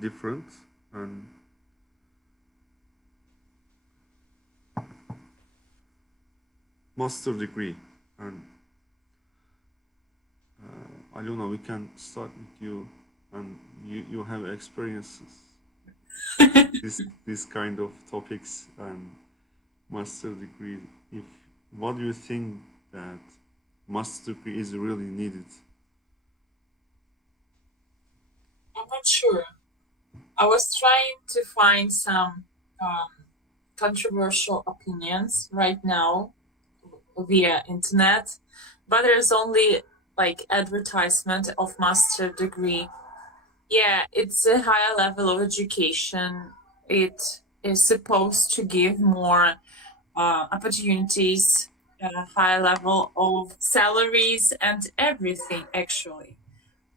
different, and master degree. And Alona, we can start with you, and you have experiences this kind of topics and master degree. If what do you think that master degree is really needed? I'm not sure. I was trying to find some controversial opinions right now via internet, but there's only like advertisement of master degree. Yeah, it's a higher level of education. It is supposed to give more opportunities, a higher level of salaries and everything actually.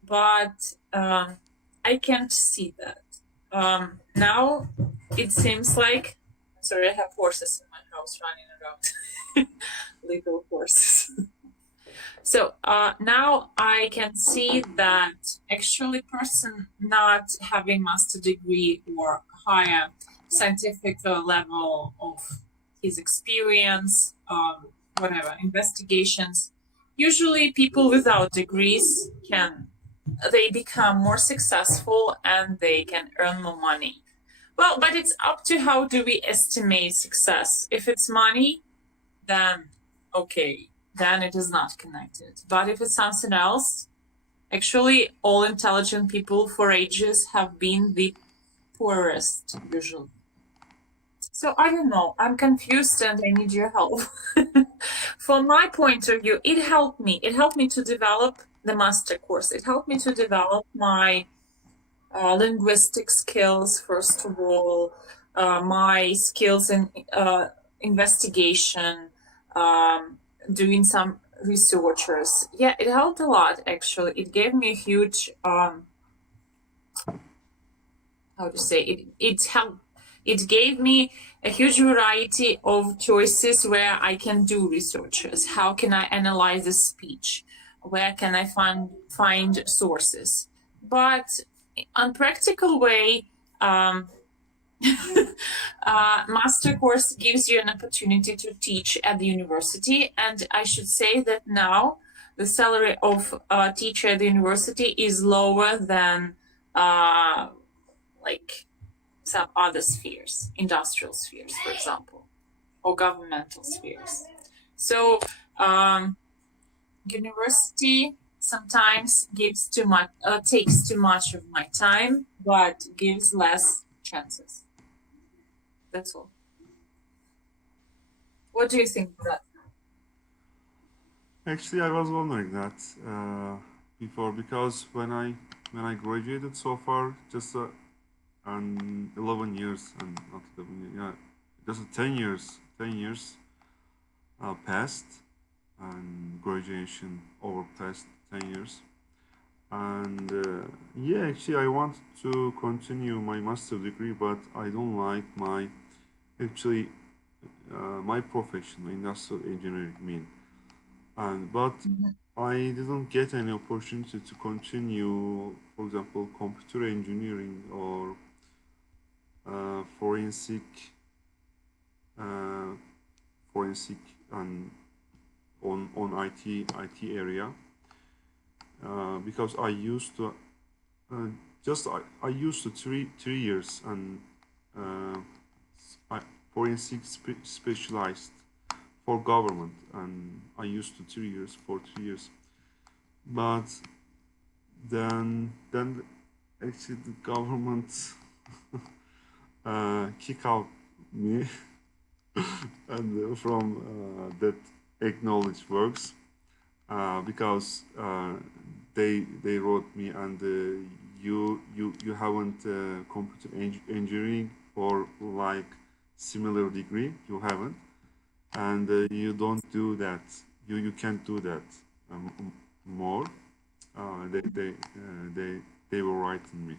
But I can't see that. Now it seems like, sorry, I have horses in my house running around, little horses. So now I can see that actually person not having master degree or higher scientific level of his experience, whatever investigations. Usually, people without degrees can they become more successful and they can earn more money. Well, but it's up to how do we estimate success. If it's money, then okay, then it is not connected. But if it's something else, actually, all intelligent people for ages have been the poorest, usually. So I don't know. I'm confused and I need your help. From my point of view, it helped me. It helped me to develop the master course. It helped me to develop my linguistic skills, first of all, my skills in investigation, doing some researchers. Yeah, it helped a lot, actually. It gave me a huge, how to say, it helped. It gave me a huge variety of choices where I can do researches. How can I analyze a speech? Where can I find sources? But on practical way, master course gives you an opportunity to teach at the university, and I should say that now the salary of a teacher at the university is lower than like some other spheres, industrial spheres, for example, or governmental spheres. So university sometimes gives too much, takes too much of my time, but gives less chances. That's all. What do you think of that? Actually, I was wondering that before, because when I graduated so far, just and 11 years, and not 11 years, yeah, just 10 years, 10 years passed, and graduation over past 10 years. And yeah, actually, I want to continue my master degree, but I don't like my actually my profession, industrial engineering, mean. And but Mhm. I didn't get any opportunity to continue, for example, computer engineering or forensic, uh, forensic and on IT area, because I used to uh, I used to 3 years, and uh, I forensic specialized for government, and I used to 3 years for 3 years. But then actually the government kick out me and from that acknowledged works, because they wrote me, and you haven't computer engineering or like similar degree, you haven't, and you don't do that, you can't do that more. They were writing me,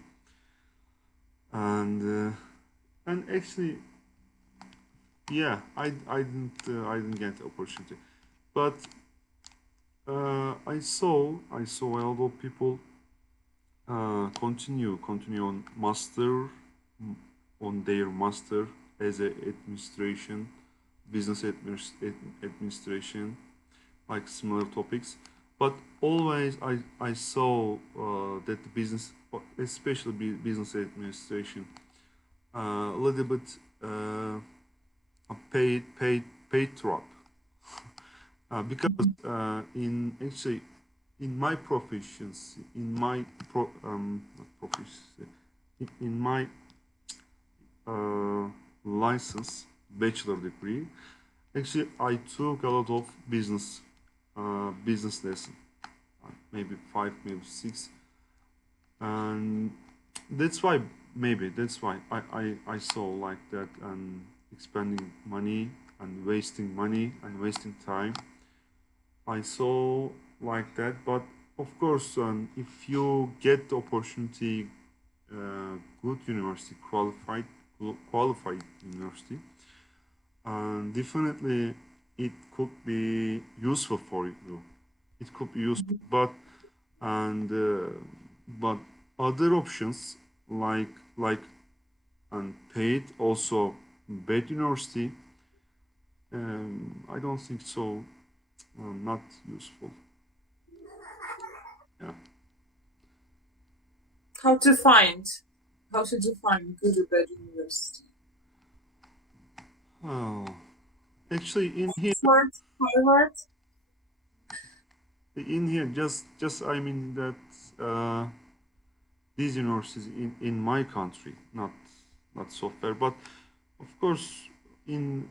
and actually, yeah, I didn't get the opportunity, but I saw a lot of people continue on master, on their master as a administration, business administration, like similar topics. But always I saw that the business, especially business administration, a little bit a paid trap. Because in actually in my proficiency, in my not proficiency, in my uh, license, bachelor degree, actually I took a lot of business lesson, maybe five, maybe six, and that's why I saw like that, and expending money and wasting money and wasting time. I saw like that, but of course, if you get the opportunity, good university, qualified university, and definitely it could be useful for you. It could be useful, and but other options like unpaid, also bad university, I don't think so. Not useful. Yeah. How to define good or bad university? Oh, actually, Smart, Harvard. just I mean that these universities in my country, not so fair, but of course in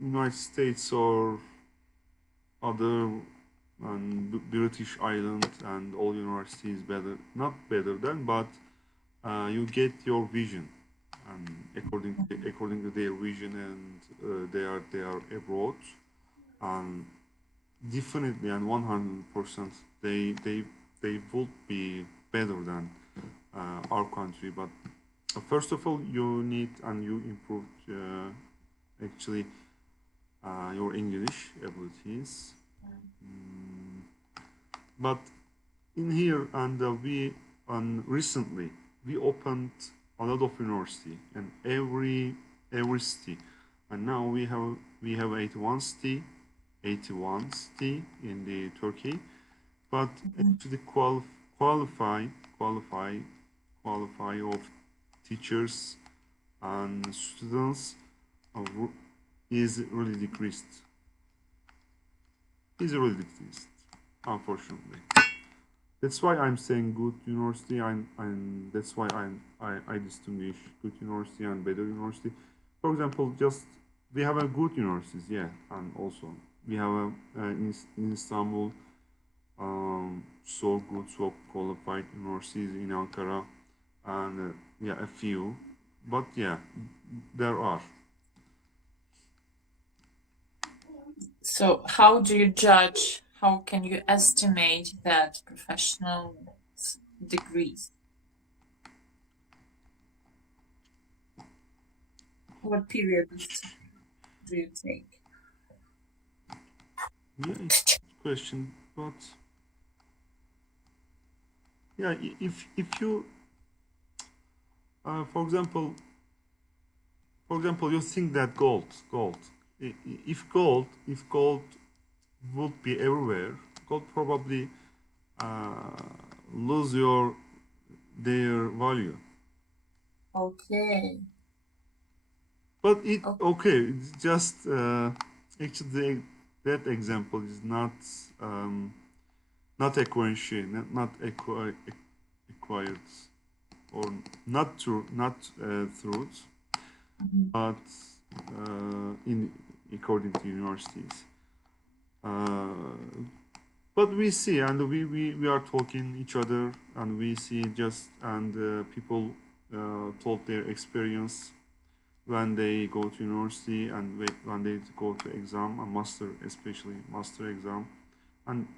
United States or other British island, and all universities better, not better than, but you get your vision, and according to their vision, and they are abroad, and definitely and 100% they would be better than our country. But first of all, you need and you improve actually your English abilities. But in here, and recently we opened a lot of university in every city, and now we have 81 city in the Turkey, but actually qualify of teachers and students is really decreased. Unfortunately. That's why I'm saying good university, and that's why I distinguish good university and better university. For example, just we have a good universities, yeah, and also we have in Istanbul, so good, so qualified universities in Ankara, and yeah, a few, but yeah, there are. So, how do you judge? How can you estimate that professional degrees? What period of time do you take? Yeah, it's a good question, but yeah, if you, for example, you think that gold, if gold would be everywhere, gold probably uh, lose their value. Okay. But Okay. okay, it's just actually that example is not acquisition, acquired, or not true, not truth, but in according to universities. Uh, but we see, and we are talking each other, and we see just, and people told their experience when they go to university, and when they go to exam, a master, especially master exam, and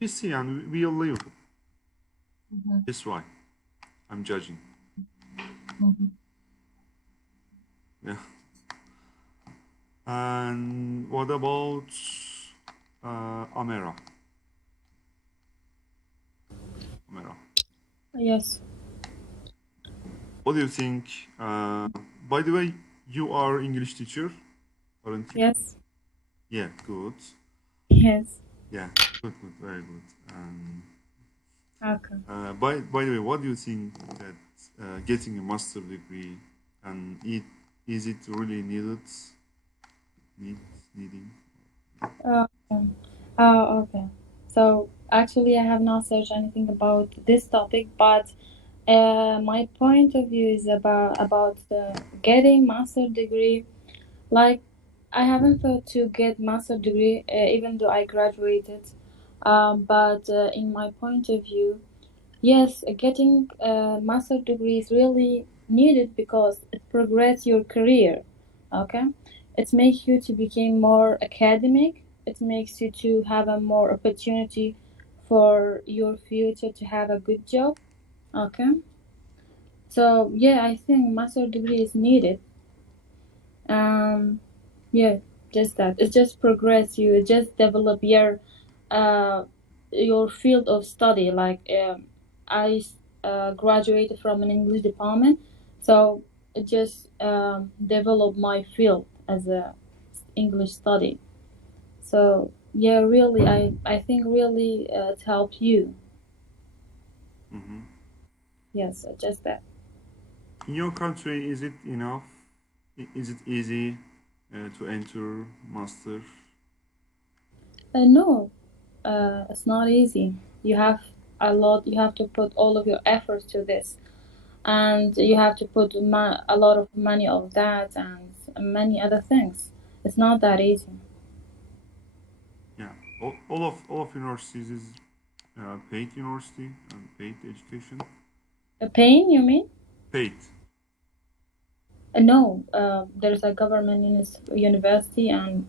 we see, and we live. That's why I'm judging. Yeah. And what about Amera? Amera. Yes. What do you think? By the way, you are English teacher, aren't you? Yes. Yeah, good. Yes. Yeah, good, good, very good. Okay. By the way, what do you think that getting a master degree and is it really needing? Okay. Okay. So actually, I have not searched anything about this topic, but my point of view is about the getting master degree. Like, I haven't thought to get master degree, even though I graduated. But in my point of view, yes, getting a master degree is really needed because it progress your career. Okay, it makes you to become more academic. It makes you to have a more opportunity for your future to have a good job. Okay, so yeah, I think master degree is needed. Um, yeah, just that. It just progress you. It just develop uh your field of study. Like I graduated from an English department, so it just developed my field as a English study. So yeah, really, I think really it helped you. Hmm. Yes, just that. In your country, is it enough? Is it easy to enter master? No, it's not easy. You have a lot. You have to put all of your efforts to this, and you have to put a lot of money of that and many other things. It's not that easy. Yeah, all of universities is paid university and paid education. A pain, you mean? Paid. No, there's a government university and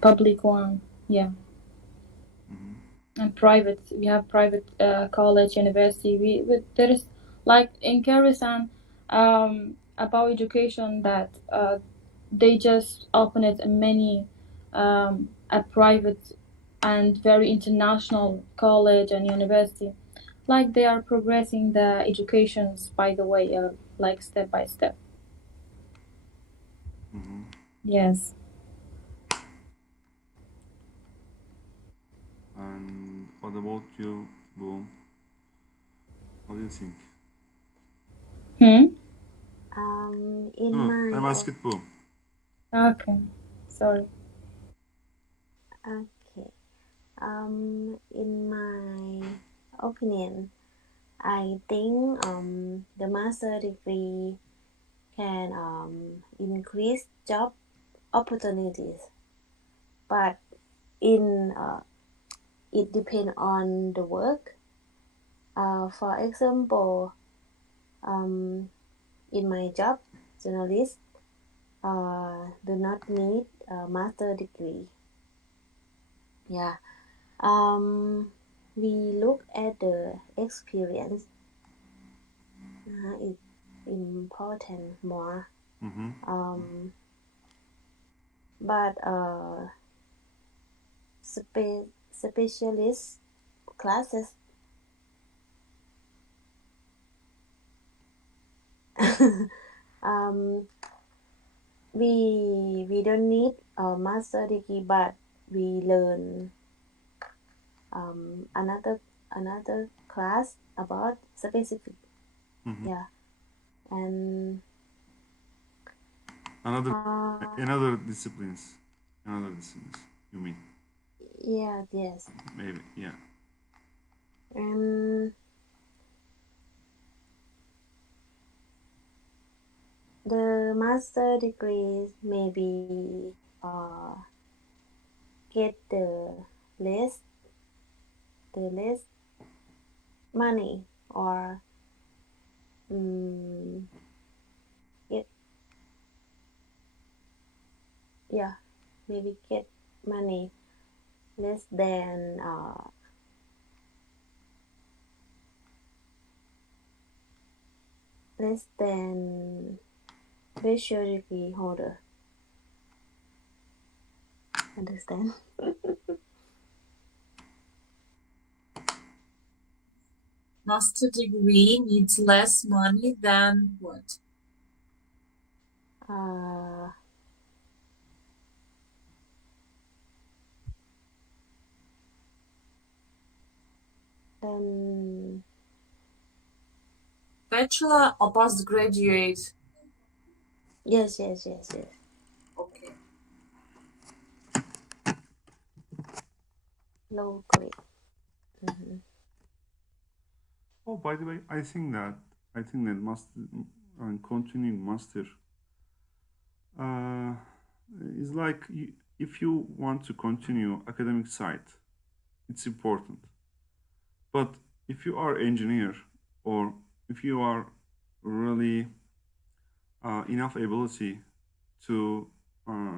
public one. Yeah, Hmm. and private. We have private college, university. There is like in Kyrgyzstan about education that they just open it in many a private and very international college and university. Like they are progressing the educations by the way, like step by step. Hmm. Yes. And what about you, Boom? What do you think? Hmm. In No, my I'm asking Boom. Okay. Sorry. okay, in my opinion, I think the master degree can increase job opportunities, but in it depends on the work. For example, um, in my job, journalists do not need a master degree. Yeah. We look at the experience. It's important more. Mm-hmm. Um, but specialist classes. um, we don't need a master degree, but we learn another class about specific. Mm-hmm. Yeah, and Another uh, another disciplines. Another disciplines. You mean? yeah, yes, Maybe. Yeah. and the master degrees maybe get less the less money or um, get yeah maybe get money less than less than bachelor degree holder. Understand? Master degree needs less money than what? Uh, then Bachelor or postgraduate? yes. Okay. Low grade. Mhm. Oh, by the way, I think that master and continuing master uh, is like if you want to continue academic side, it's important. But if you are engineer or if you are really enough ability to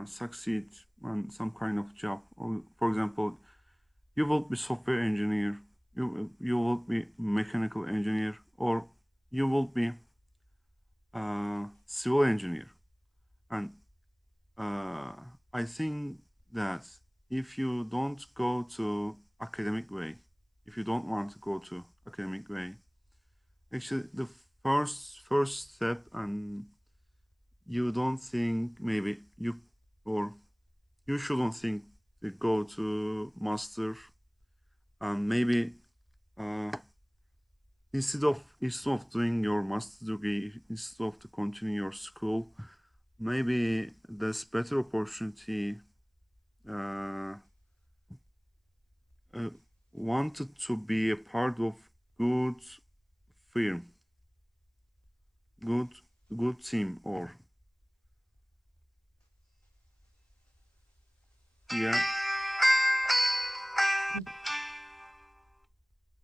succeed on some kind of job, or for example, you will be software engineer, you will be mechanical engineer, or you will be civil engineer. And I think that if you don't go to academic way, if you don't want to go to academic way, actually the first step, and you don't think maybe you or you shouldn't think to go to master, and maybe uh, instead of doing your master degree, instead of to continue your school, maybe there's better opportunity uh, uh, wanted to be a part of good firm, good good team, or yeah.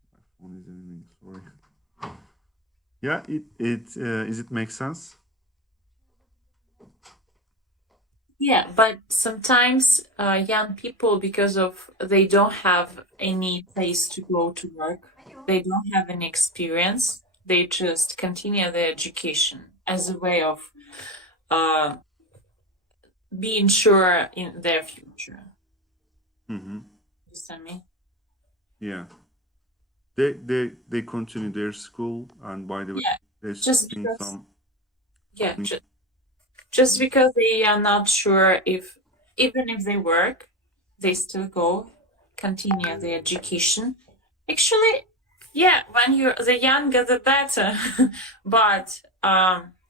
My phone is ringing. Sorry. Yeah, it is it make sense? Yeah, but sometimes young people, because of they don't have any place to go to work, they don't have any experience, they just continue their education as a way of uh, being sure in their future. Mm-hmm. Understand me? Yeah, they continue their school, and by the way, Yeah, they're just studying because. some. Yeah, just because they are not sure if even if they work, they still go continue the education. Actually, yeah, when you're the younger the better. But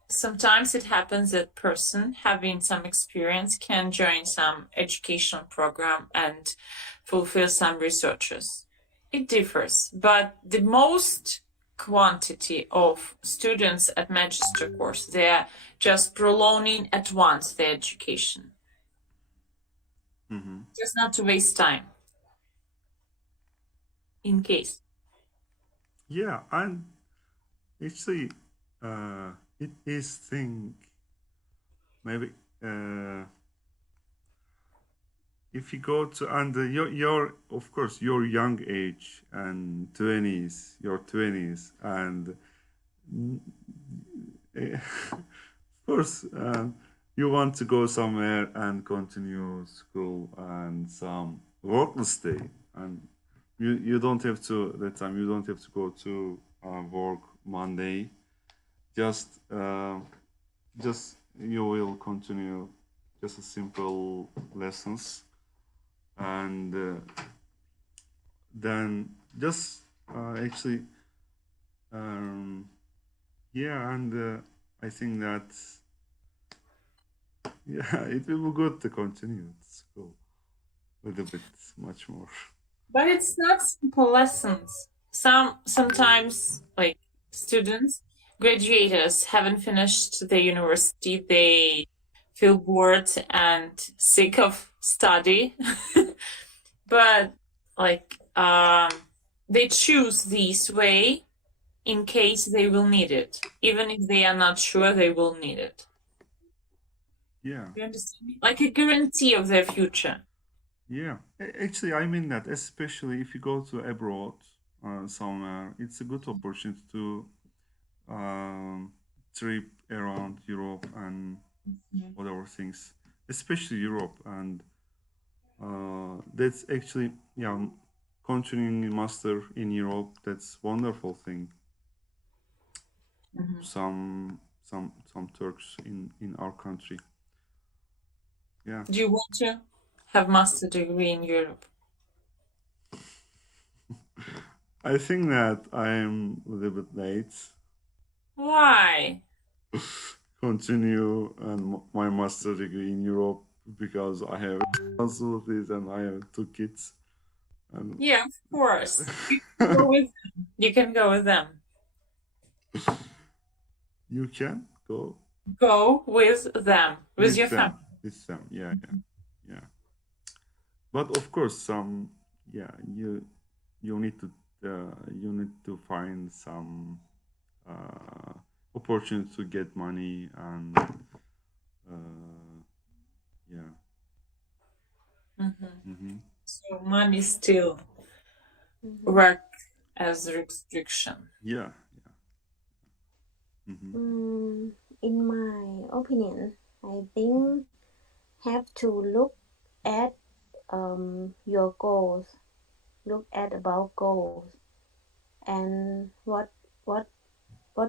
sometimes it happens that person having some experience can join some education program and fulfill some researches. It differs, but the most quantity of students at magister course, they're just prolonging at once their education, Mm-hmm. just not to waste time in case. Yeah, and actually, it is think maybe if you go to and your of course your young age and your twenties, and of course you want to go somewhere and continue school and some workless day, and you don't have to that time you don't have to go to work Monday, just just you will continue just a simple lessons, and then just actually um, yeah, and I think that yeah, it will be good to continue at school a little bit much more. But it's not simple lessons. Sometimes like students, graduates haven't finished the university, they feel bored and sick of study. But like they choose this way in case they will need it, even if they are not sure they will need it. Yeah, You understand me? Like a guarantee of their future. yeah. Actually, I mean that especially if you go to abroad somewhere, it's a good opportunity to um, trip around Europe and whatever things, especially Europe, and that's actually yeah continuing master in Europe, that's wonderful thing. Mhm. Some Turks in our country. Yeah. Do you want to have master degree in Europe? I think that I am a little bit late. Why? Continue and my master degree in Europe because I have responsibilities and I have 2 kids. And Yeah, of course. You can go with them. You can go with them. you can go Go with them, with your family. with them. Yeah. But of course, you need to find some opportunity to get money and yeah. Mm-hmm. So money still Mhm. work as a restriction. Yeah. In my opinion, I think have to look at your goals. Look at about goals and what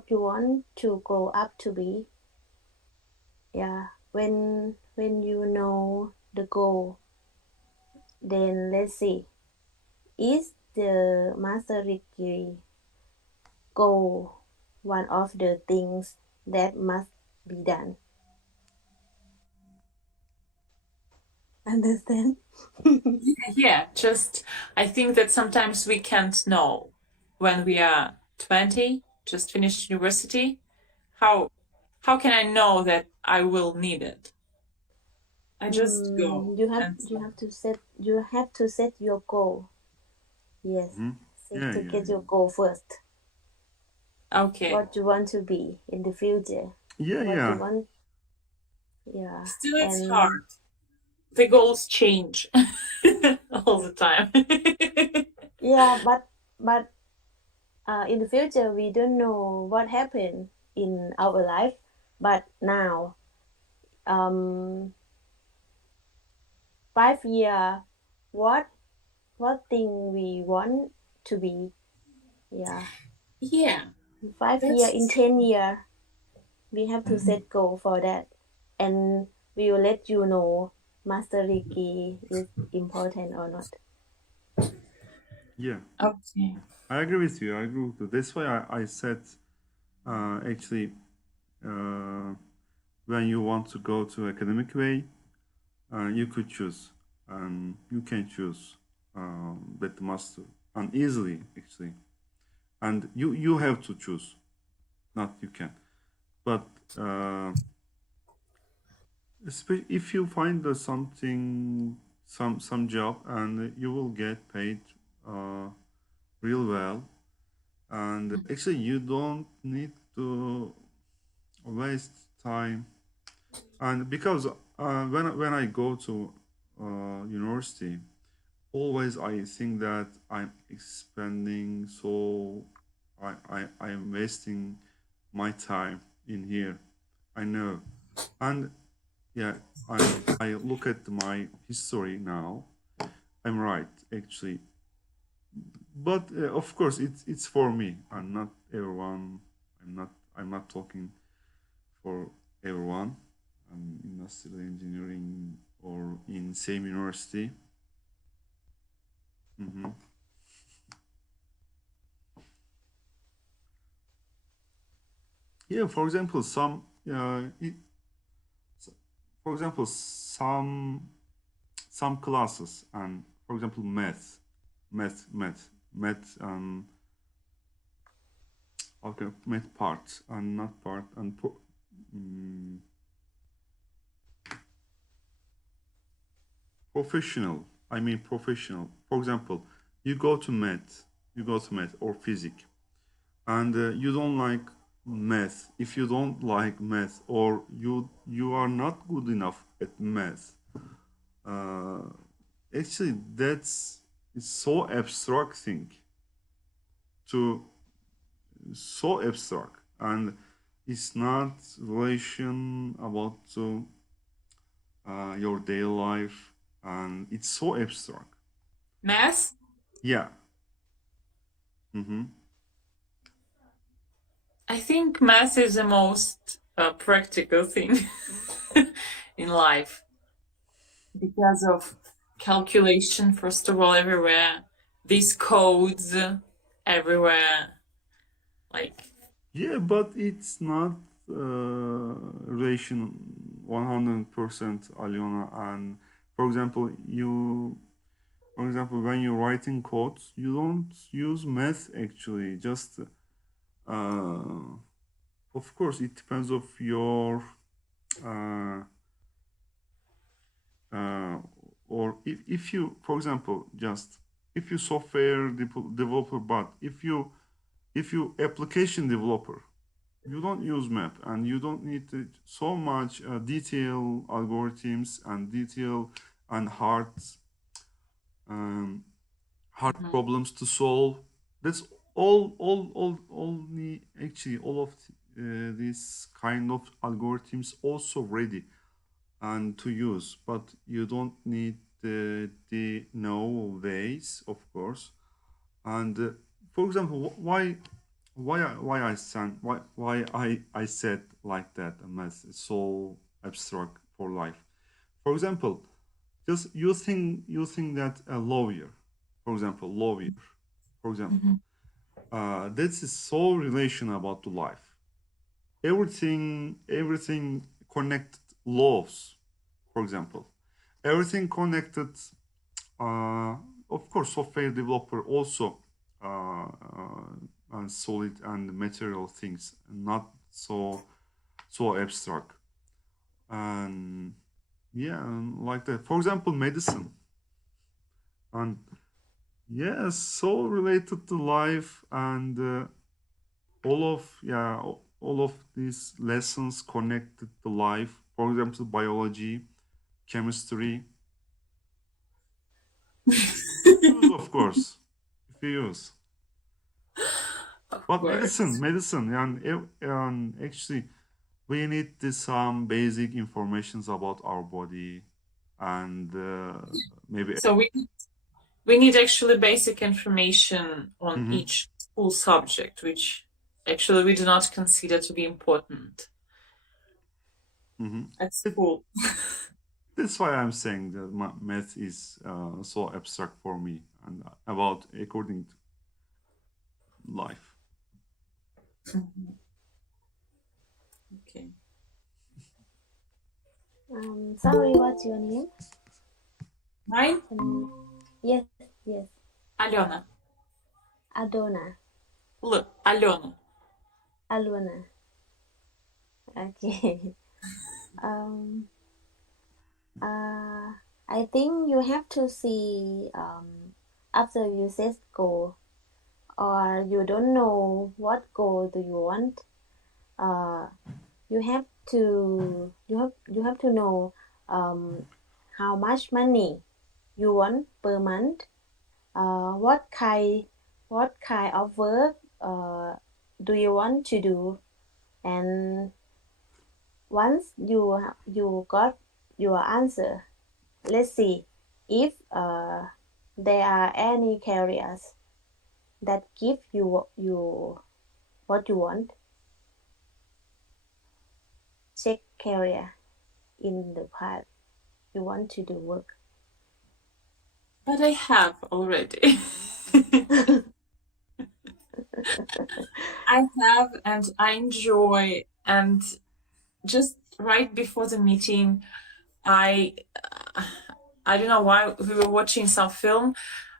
you want to grow up to be. Yeah, when you know the goal, then let's see, is the master degree goal one of the things that must be done? Understand? Yeah, just I think that sometimes we can't know when we are 20, just finished university, how can I know that I will need it? I just go You have and to set your goal. Yes, Yeah. to get your goal first. okay. What you want to be in the future. Yeah. What you Yeah. want. Yeah, Still it's and hard. The goals change all the time. yeah, but in the future we don't know what happened in our life. But now, 5 year, what thing we want to be? Yeah, Yeah, 5 year, in that's 10 year, we have to set goal for that, and we will let you know master degree is important or not. Yeah. okay. I agree with you. I agree with you. That's why I said actually uh, when you want to go to academic way, you could choose and you can choose with the master and easily actually, and you have to choose, not you can. But if you find something some job and you will get paid uh, real well, and actually you don't need to waste time. And because when I go to university, always I think that I'm expending, so I am wasting my time in here. I know. And yeah, I look at my history now. I'm right, actually. But of course, it's for me and not everyone. I'm not talking for everyone. In civil engineering or in same university. Hmm. Yeah, for example, for example, some classes and for example, math, okay, math part and not part and mm, professional. I mean professional. For example, you go to math or physics, and you don't like math. If you don't like math or you are not good enough at math, uh, actually that's it's so abstract thing to so abstract, and it's not relation about to your daily life, and it's so abstract. Math? Yeah. Mm-hmm. I think math is the most practical thing in life because of calculation, first of all, everywhere. These codes everywhere. Like, Yeah, but it's not relation 100%, Aliona. And for example, when you're writing codes, you don't use math actually. Just of course, it depends of your uh, uh, or if you, for example, just if you software developer, but if you application developer, you don't use map and you don't need so much detail algorithms and detail and um, hard problems to solve. That's only actually all of these kind of algorithms also ready and to use, but you don't need the no ways, of course. And for example, why I said like that, math is so abstract for life. For example, just you think that a lawyer, for example, that is so relation about to life. Everything connected laws, for example, everything connected. Uh, of course, software developer also and solid and material things, not so abstract. And yeah, like that. For example, medicine, and yeah, so related to life and all of these lessons connected to life. For example, biology, chemistry. Use, of course, if you use. of But course. medicine, and actually, we need some basic informations about our body, and maybe. So we need actually basic information on Mhm, each school subject, which actually we do not consider to be important mhm. at It, school. that's why I'm saying that math is so abstract for me and about according to life. Okay. Sorry, what's your name? Mine? Yes, yes. Alona. Adona. Alona. Aluna. Okay. um, I think you have to see after you set goal or you don't know what goal do you want. Uh, you have to know how much money you want per month. What kind of work do you want to do? And once you got your answer, let's see if there are any careers that give you what you want. Check career in the path you want to do work. But I have already. I have and I enjoy. And just right before the meeting, I don't know why we were watching some film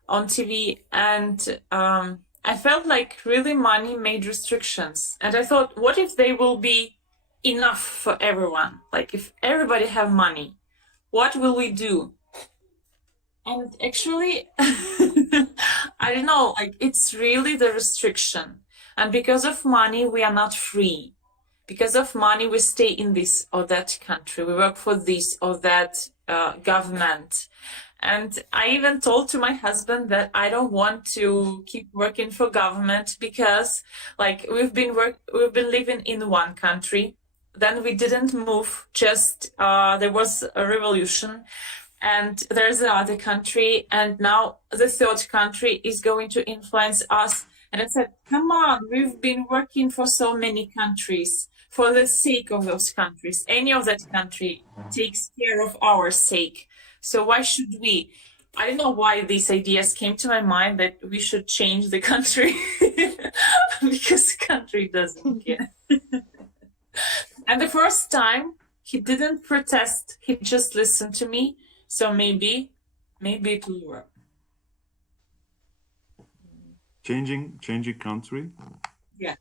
on TV, and I felt like really money made restrictions. And I thought, what if they will be enough for everyone? Like if everybody have money, what will we do? And actually, I don't know, like it's really the restriction. And because of money, we are not free. Because of money, we stay in this or that country. We work for this or that government. And I even told to my husband that I don't want to keep working for government because, like, we've been living in one country. Then we didn't move. Just there was a revolution, and there's another country, and now the third country is going to influence us. And I said, come on, we've been working for so many countries for the sake of those countries. Any of that country takes care of our sake. So why should we? I don't know why these ideas came to my mind that we should change the country because the country doesn't care. And the first time he didn't protest, he just listened to me. So maybe it will work. Changing country. Yeah.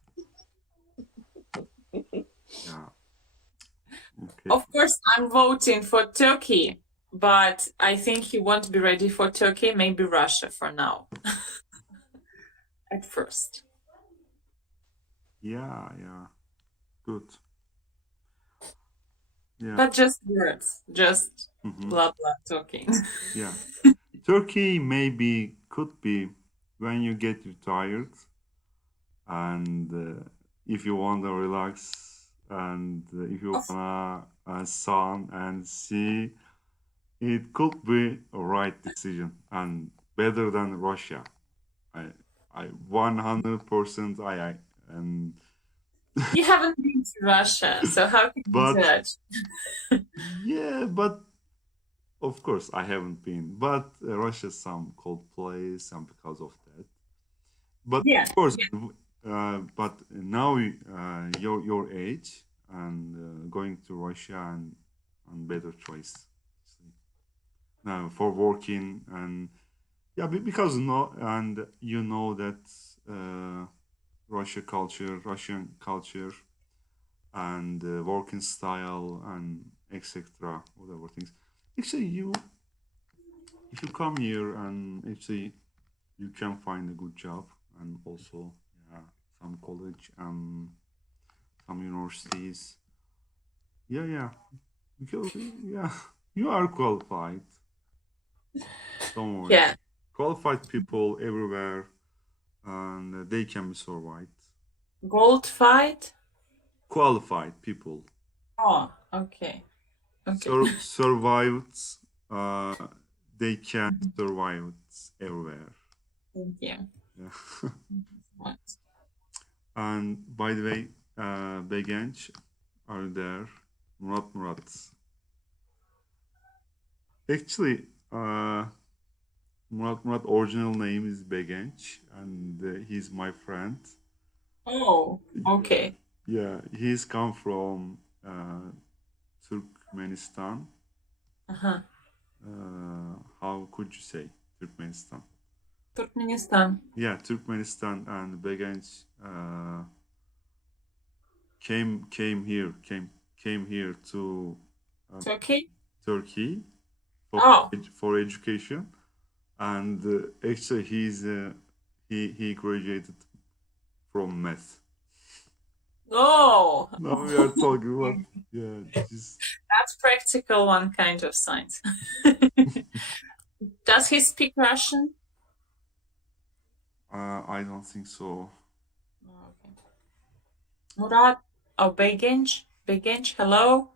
Yeah. Okay. Of course, I'm voting for Turkey, but I think he won't be ready for Turkey. Maybe Russia for now. At first. Yeah. Good. Yeah. But just words, just Mhm. blah blah talking. Yeah. Turkey could be when you get retired and if you want to relax and if you want to sun and see, it could be a right decision and better than Russia. I 100% I and You haven't been to Russia, so how can you but judge? yeah, but of course I haven't been. But Russia's some cold place and because of that. But Yeah. of course, but now your age and going to Russia and better choice now for working and yeah because no and you know that Russian culture and working style and etc. whatever things. Actually, if you come here and actually you can find a good job and also yeah some college some universities. Yeah because yeah you are qualified. Don't worry. Yeah. Qualified people everywhere and they can be survived. Gold fight? Qualified people Oh, okay. Okay. survived. Uh, they can survive everywhere. Thank you. Yeah. What? And by the way, Begenç are there. Murat. Actually, Murat original name is Begenç, and he's my friend. Oh, okay. Yeah, he's come from Turkmenistan. Uh-huh. How could you say Turkmenistan? Turkmenistan. Yeah, Turkmenistan and Begenç came here to Turkey? Turkey Oh, for education, and actually he graduated from math. oh. Now we are talking about yeah, just That's practical one kind of science. Does he speak Russian? I don't think so. Okay. Murat, oh, Begenç, hello.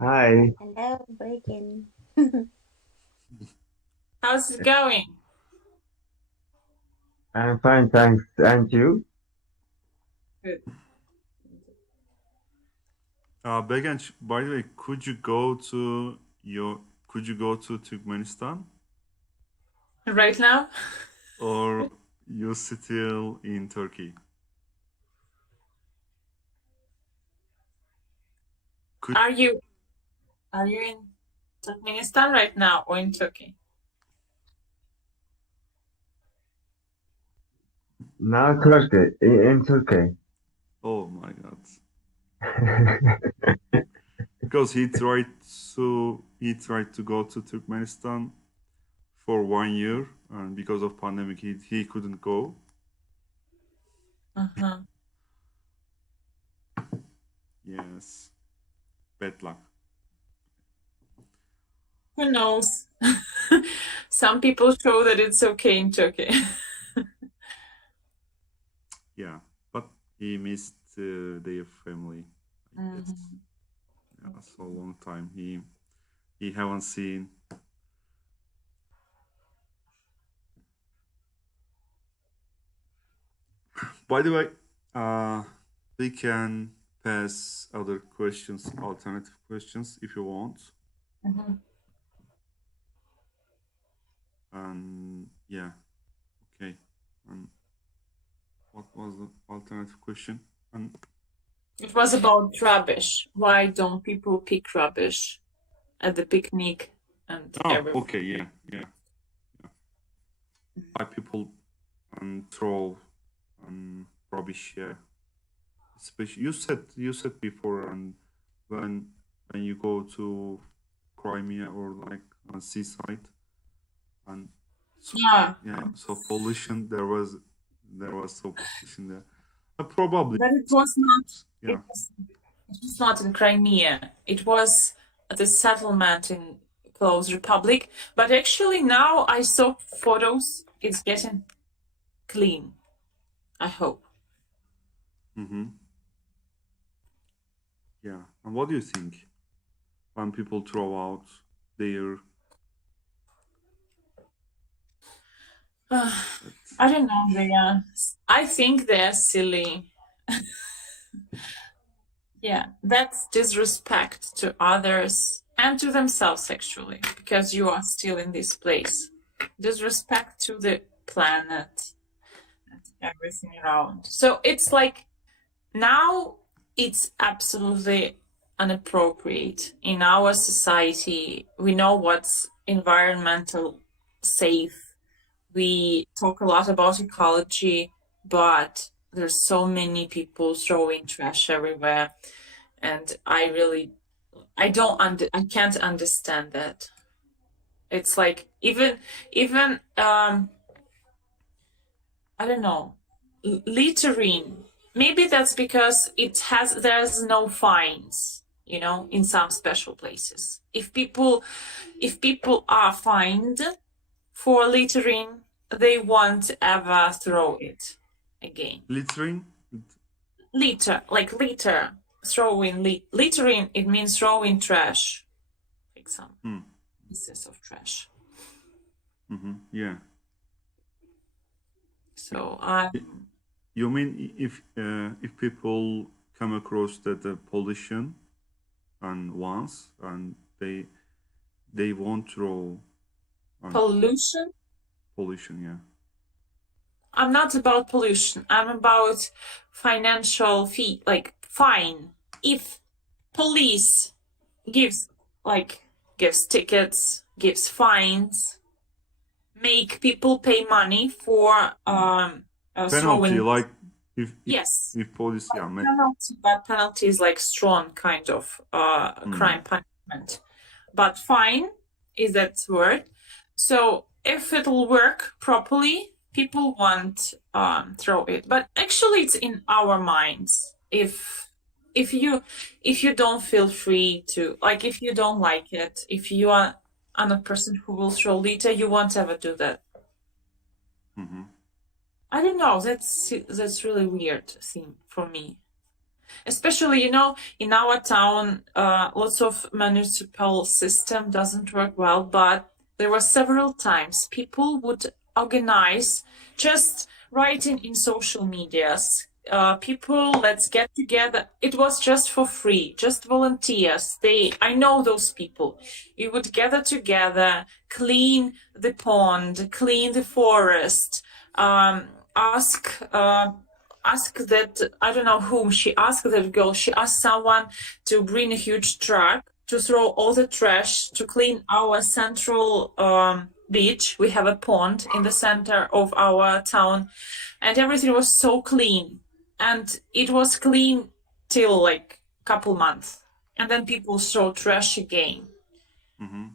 Hi, Hello, Breaking. How's it going? I'm fine, thanks. And you? Good. Begenç, by the way, could you go to Turkmenistan Right now? or you still in Turkey? Are you in Turkmenistan right now or in Turkey? Now Turkey, in Turkey. Oh my God. Because he tried to go to Turkmenistan for 1 year and because of pandemic he couldn't go. Uh-huh. Yes. Bad luck. Who knows? Some people show that it's okay in Turkey. Yeah. But he missed their family. I guess. Yeah, so long time. he haven't seen. By the way, we can pass other questions, alternative questions, if you want. Mhm. And yeah, okay. And what was the alternative question? And It was about rubbish. Why don't people pick rubbish at the picnic and everywhere? okay, yeah. Why people throw rubbish? Yeah, especially you said before, and when you go to Crimea or like on seaside, and Yeah, so pollution there was so pollution there. Probably, but it was not. yeah. It was not in Crimea. It was the settlement in Close Republic. But actually, now I saw photos. It's getting clean. I hope. Mm-hmm. Yeah. And what do you think when people throw out their I don't know. I think they're silly. Yeah, that's disrespect to others and to themselves, actually, because you are still in this place. Disrespect to the planet and everything around. So it's like now it's absolutely inappropriate in our society. We know what's environmental safe. We talk a lot about ecology, but there's so many people throwing trash everywhere, and I can't understand that. It's like even I don't know, littering. Maybe that's because there's no fines, in some special places. If people are fined for littering, they won't ever throw it again. littering? Litter, littering. It means throwing trash, like some pieces of trash. Mm-hmm. Yeah. So You mean if people come across the pollution and once and they won't throw pollution. yeah. I'm not about pollution. I'm about financial fee, like fine. If police gives tickets, gives fines, make people pay money for Penalty, throwing. like if Yes. if police, yeah, Penalty, but penalty is like strong kind of crime punishment. But fine is that word. So if it'll work properly, people won't throw it. But actually, it's in our minds. If you don't feel free to, like, if you don't like it, if you are a person who will throw litter, you won't ever do that. Mm-hmm. I don't know. That's really weird thing for me. Especially, in our town, lots of municipal system doesn't work well, but there were several times people would organize just writing in social medias. People, let's get together. It was just for free, just volunteers. I know those people. You would gather together, clean the pond, clean the forest, ask that, I don't know whom she asked, that girl, she asked someone to bring a huge truck to throw all the trash to clean our central beach. We have a pond in the center of our town, and everything was so clean, and it was clean till like couple months, and then people throw trash again.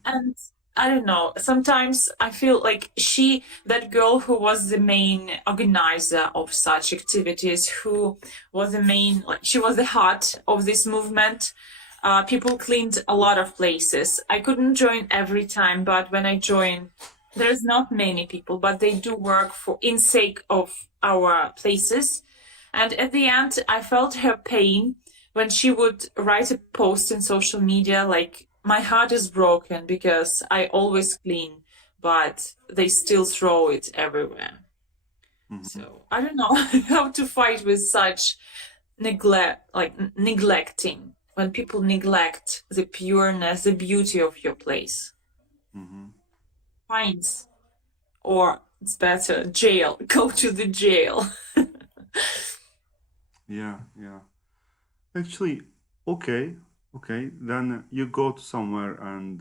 And I don't know, sometimes I feel like that girl who was the main organizer of such activities, who was she was the heart of this movement. People cleaned a lot of places. I couldn't join every time, but when I joined, there's not many people, but they do work in sake of our places. And at the end, I felt her pain when she would write a post in social media like, my heart is broken because I always clean, but they still throw it everywhere. So I don't know how to fight with such neglecting, when people neglect the pureness, the beauty of your place. Fines, or it's better, jail. Go to the jail. Yeah, yeah. Actually, okay, then you go to somewhere and,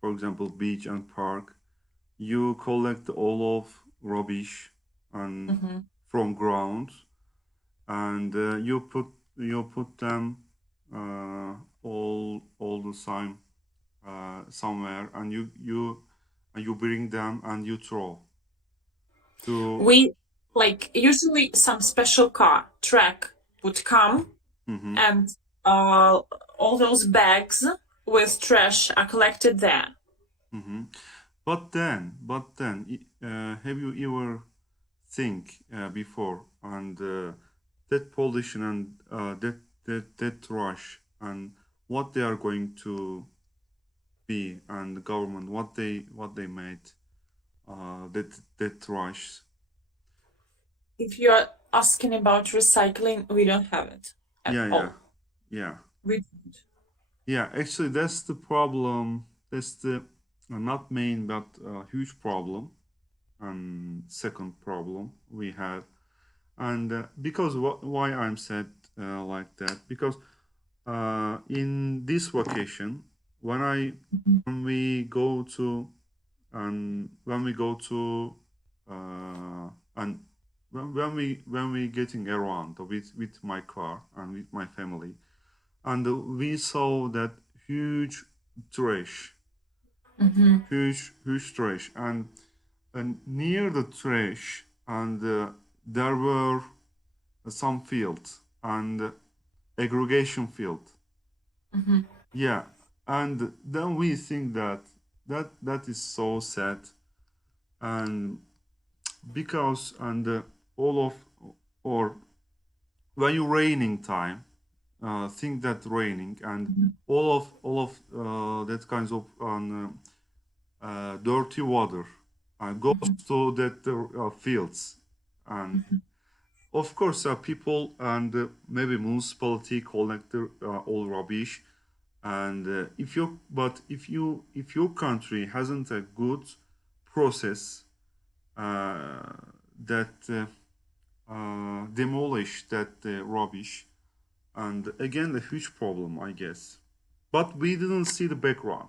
for example, beach and park, you collect all of rubbish and from ground, and you put them all the time somewhere, and you bring them and you throw to. We, like, usually some special car truck would come, and all those bags with trash are collected there. But then, have you ever think before, and that pollution and that rush and what they are going to be, and the government what they made that rush. If you're asking about recycling, we don't have it at Yeah, all. yeah. We don't. Yeah, actually, that's the problem. That's the not main, but huge problem. And second problem we have, and because why I'm said like that, because in this vacation, when we go to, and when we go to and when we getting around with my car and with my family, and we saw that huge trash, huge trash, and near the trash, and there were some fields and aggregation field. Yeah, and then we think that is so sad, and because and all of, or when you raining time, think that raining and all of that kinds of dirty water goes to that fields, and of course people and maybe municipality collect all rubbish, and if your country hasn't a good process that demolish that rubbish, and again a huge problem, I guess. But we didn't see the background.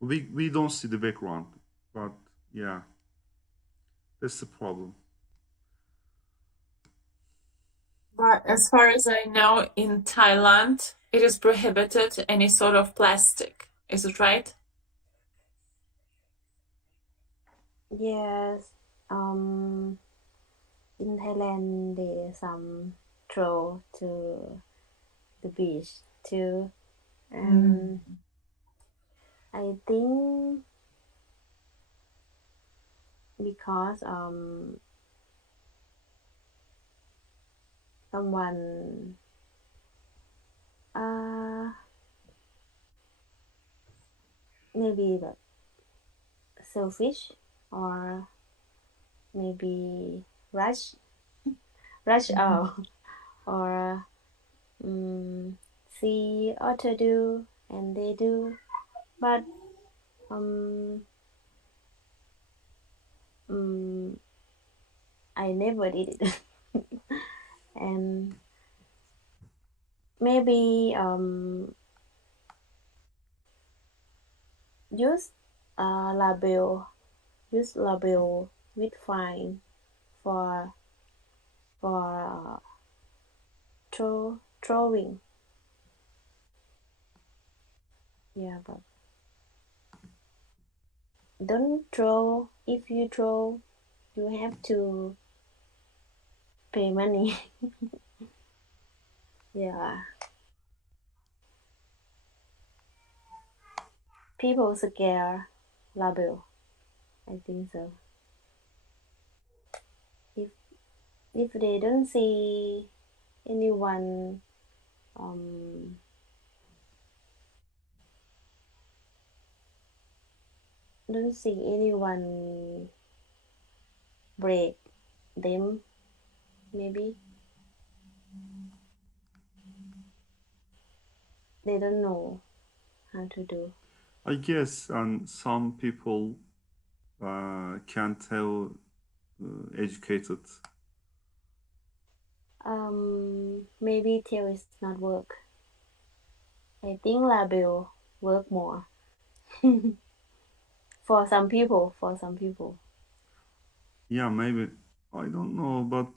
We don't see the background, but yeah, that's the problem. But as far as I know, in Thailand, it is prohibited any sort of plastic. Is it right? Yes. In Thailand, there some throw to the beach too, and I think because someone maybe like selfish, or maybe rush out, or see other do and they do, but I never did it. And maybe use label with fine for throwing. Yeah, but don't throw. If you throw, you have to pay money. Yeah, people scare label. I think so. If they don't see anyone don't see anyone break them. Maybe they don't know how to do. I guess, and some people can't tell educated. Maybe tail is not work. I think label work more for some people. For some people. Yeah, maybe, I don't know, but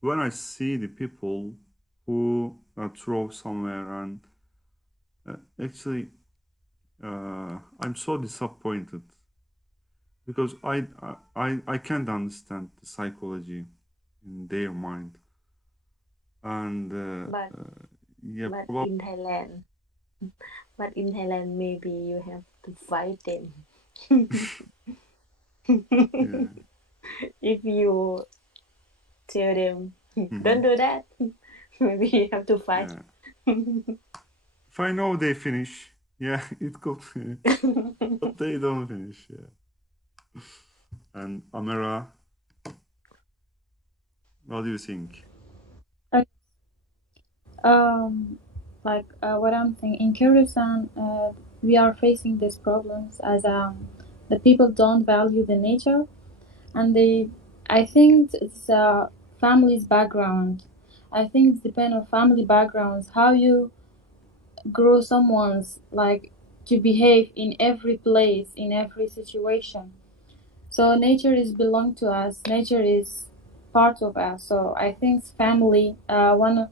when I see the people who throw somewhere, and actually I'm so disappointed because I can't understand the psychology in their mind, and But yeah, but probably. in Thailand, but in Thailand, maybe you have to fight them. Yeah. If you tell them, Hmm. don't do that, maybe you have to fight. Yeah. If I know they finish, yeah, it could, but they don't finish. Yeah. And Amera, what do you think? Uh, Um, what I'm thinking in Kurdistan, we are facing these problems as the people don't value the nature, and I think it's family's background. I think it's depend on family backgrounds how you grow someone's like to behave in every place in every situation. So nature is belong to us. Nature is part of us. So I think family one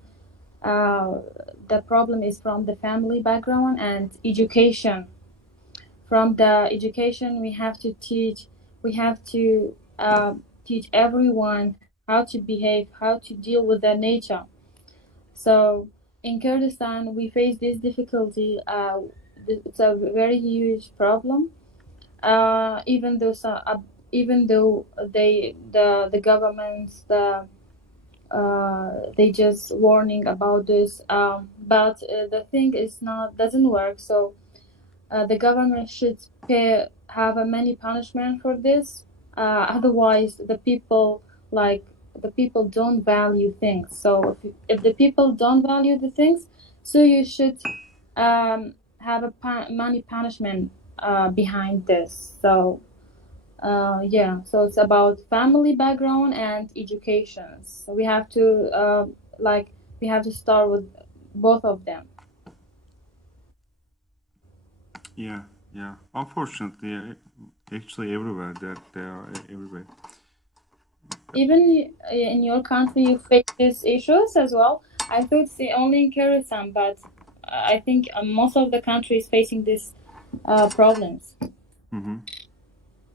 the problem is from the family background and education. From the education, we have to teach everyone how to behave, how to deal with the nature. So in Kurdistan, we face this difficulty. It's a very huge problem. Even though the governments they just warning about this, but the thing is not doesn't work. So the government should have a many punishment for this. Otherwise, the people don't value things. So if the people don't value the things, so you should have a money punishment behind this. So yeah, so it's about family background and education. So like we have to start with both of them. Yeah, yeah. Unfortunately, actually everywhere that they are everywhere. Even in your country, you face these issues as well. I thought it's only in Kyrgyzstan, but I think most of the country is facing these problems. Mm-hmm.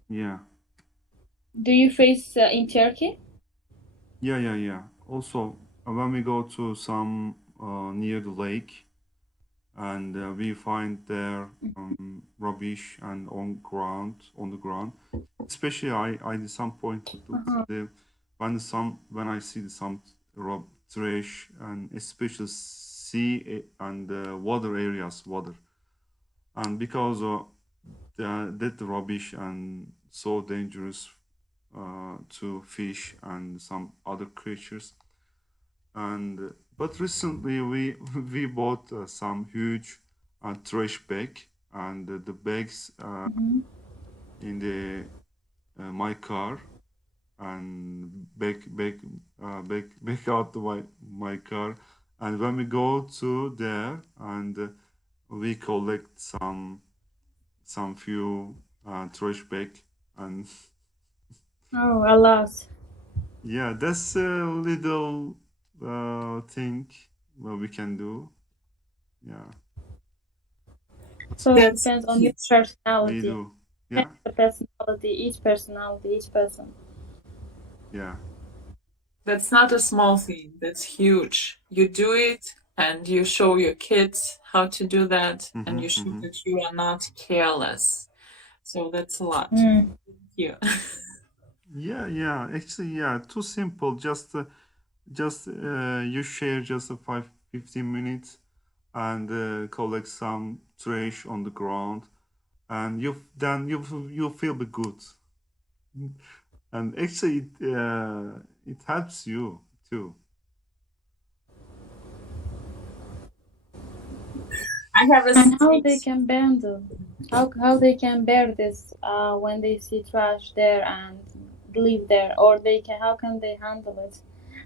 Yeah, Do you face in Turkey? yeah, yeah, yeah. Also, when we go to some near the lake, and we find there rubbish and on the ground. Especially, I disappointed with Uh-huh. the when I see some trash, and especially sea and water areas, water, and because of that rubbish and so dangerous to fish and some other creatures. And but recently we we bought some huge trash bag, and the bags Mhm. in the my car, and back out to my car. And when we go to there, and we collect some few trash bag, and Oh, alas. yeah, that's a little thing what we can do. Yeah, So it That's depends on your huge. we personality. do. Yeah, Depends on the personality, each personality, each person. yeah. That's not a small thing. That's huge. You do it and you show your kids how to do that, and Mm-hmm, you show mm-hmm. that you are not careless. So that's a lot. Mm. Thank you. Yeah, yeah. Actually, yeah. Too simple. Just you share just a 15 minutes, and collect some trash on the ground, and you feel be good, and actually it helps you too. I have a And how they street. can bear how they can bear this when they see trash there and live there, or they can how can they handle it?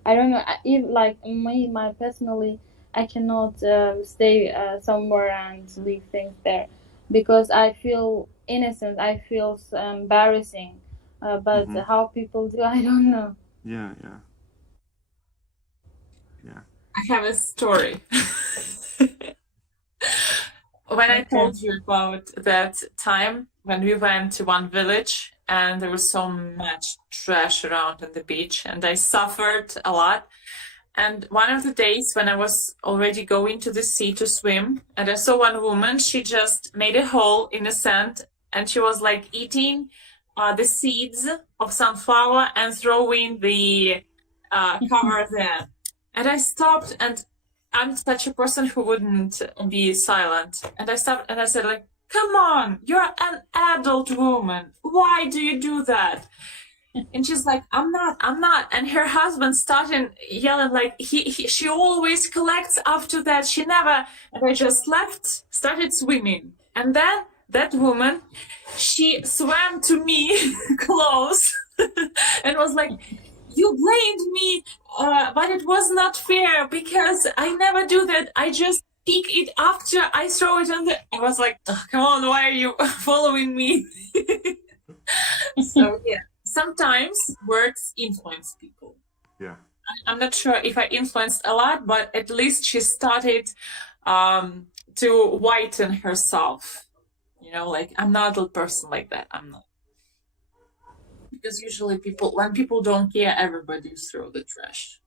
I don't know. If like me, my personally, I cannot stay somewhere and leave things there because I feel innocent. I feel embarrassing. But Hmm. how people do, I don't know. Yeah, yeah, yeah. I have a story. When I Okay. told you about that time when we went to one village and there was so much trash around on the beach and I suffered a lot. And one of the days when I was already going to the sea to swim, and I saw one woman, she just made a hole in the sand and she was like eating the seeds of sunflower and throwing the cover there. And I stopped, and I'm such a person who wouldn't be silent. And I stopped and I said, like, come on, you're an adult woman. Why do you do that? And she's like, I'm not. And her husband started yelling, like, she always collects after that. She never. And I just left, started swimming. And then that woman, she swam to me close and was like, you blamed me, but it was not fair because I never do that. I just pick it after I throw it on the. I was like, oh, come on, why are you following me? So yeah, sometimes words influence people. Yeah. I'm not sure if I influenced a lot, but at least she started to whiten herself. You know, like I'm not a person like that. I'm not. Because usually when people don't care, everybody throw the trash.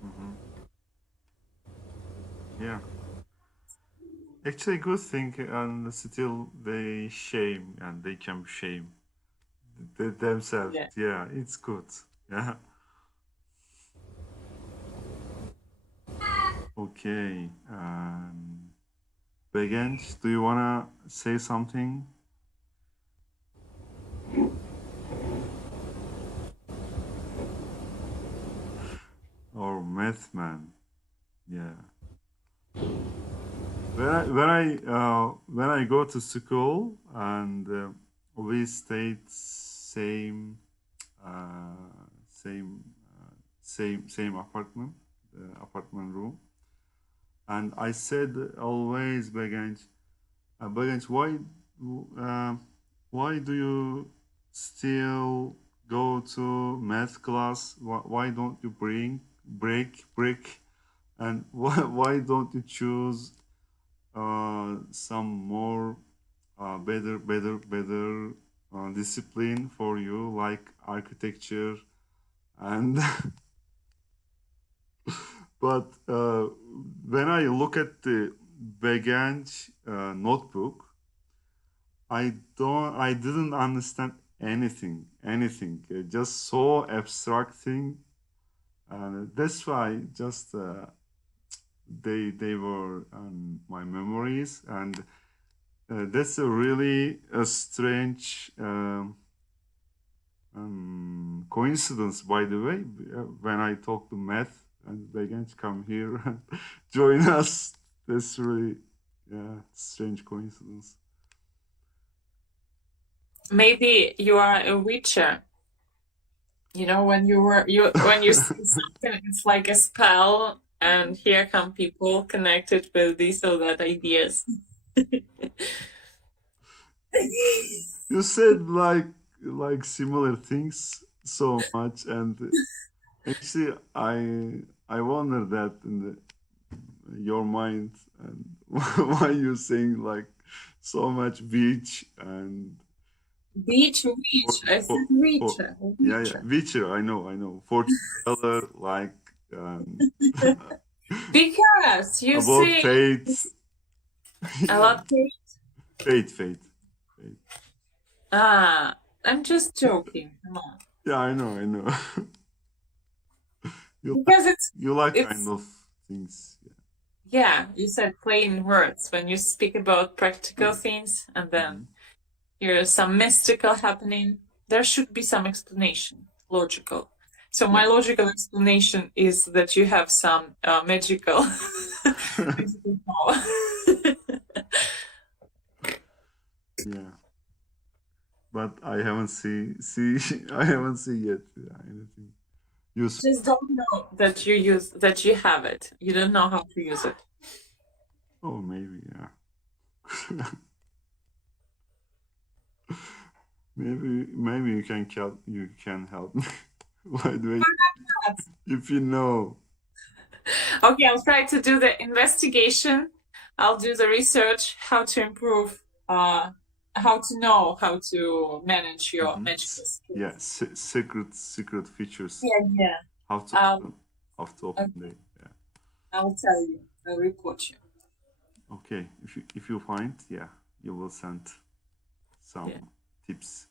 Hmm. Yeah. Actually, good thing, and still they shame and they can shame themselves. Yeah. Yeah, it's good. Yeah. Okay. Begenç, do you wanna say something? Or math man? Yeah. When I go to school and we stayed uh, same same apartment room, and I said always Begenç, Begenç, uh, why do you still go to math class? Why don't you break, and why don't you choose some more better discipline for you, like architecture and but when I look at the Begenç notebook, I didn't understand anything, just so abstract thing, and that's why just they were my memories, and that's a really a strange coincidence, by the way. When I talk to math and they can come here and join us, that's really strange coincidence. Maybe you are a witcher. You know, when you see something, it's like a spell, and here come people connected with these or that ideas. You said like similar things so much, and actually I wonder that in your mind, and why you saying like so much beach and Beach for, witch. I for, said for witcher. yeah, Witcher, I know fortune teller, like Because you about see fate. a Yeah, lot of fate. I'm just joking. Come on. Yeah, I know. you Because you like kind it's of things. Yeah. Yeah, you said plain words when you speak about practical things, and then here's some mystical happening. There should be some explanation, logical. So my Yeah. logical explanation is that you have some magical magical power. Yeah. But I haven't see I haven't see yet anything useful. Just don't know that you have it. You don't know how to use it. Oh, maybe, yeah. Maybe you can help me. By the way, if you know. Okay, I'll try to do the investigation. I'll do the research, how to improve, how to know how to manage your magical skills. Yeah, secret features. Yeah. How to open Okay. yeah. I'll tell you. I'll report you. Okay, if you find, yeah, you will send some tips.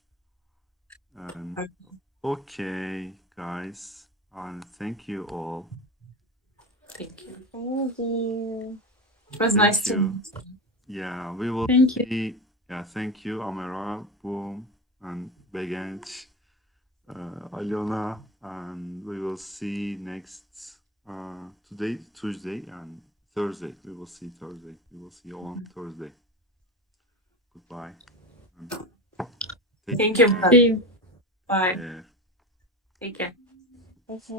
Okay, guys, and thank you all. Thank you. Thank you. It was Thank nice to you. meet you. Yeah, we will Thank you. see. Yeah, thank you, Amera, Boom, and Begenç, Aliona, and we will see next today, Tuesday, and Thursday. We will see Thursday. We will see you on Thursday. Goodbye. And take Thank you. care. See you. Bye. Yeah. Take care. Okay.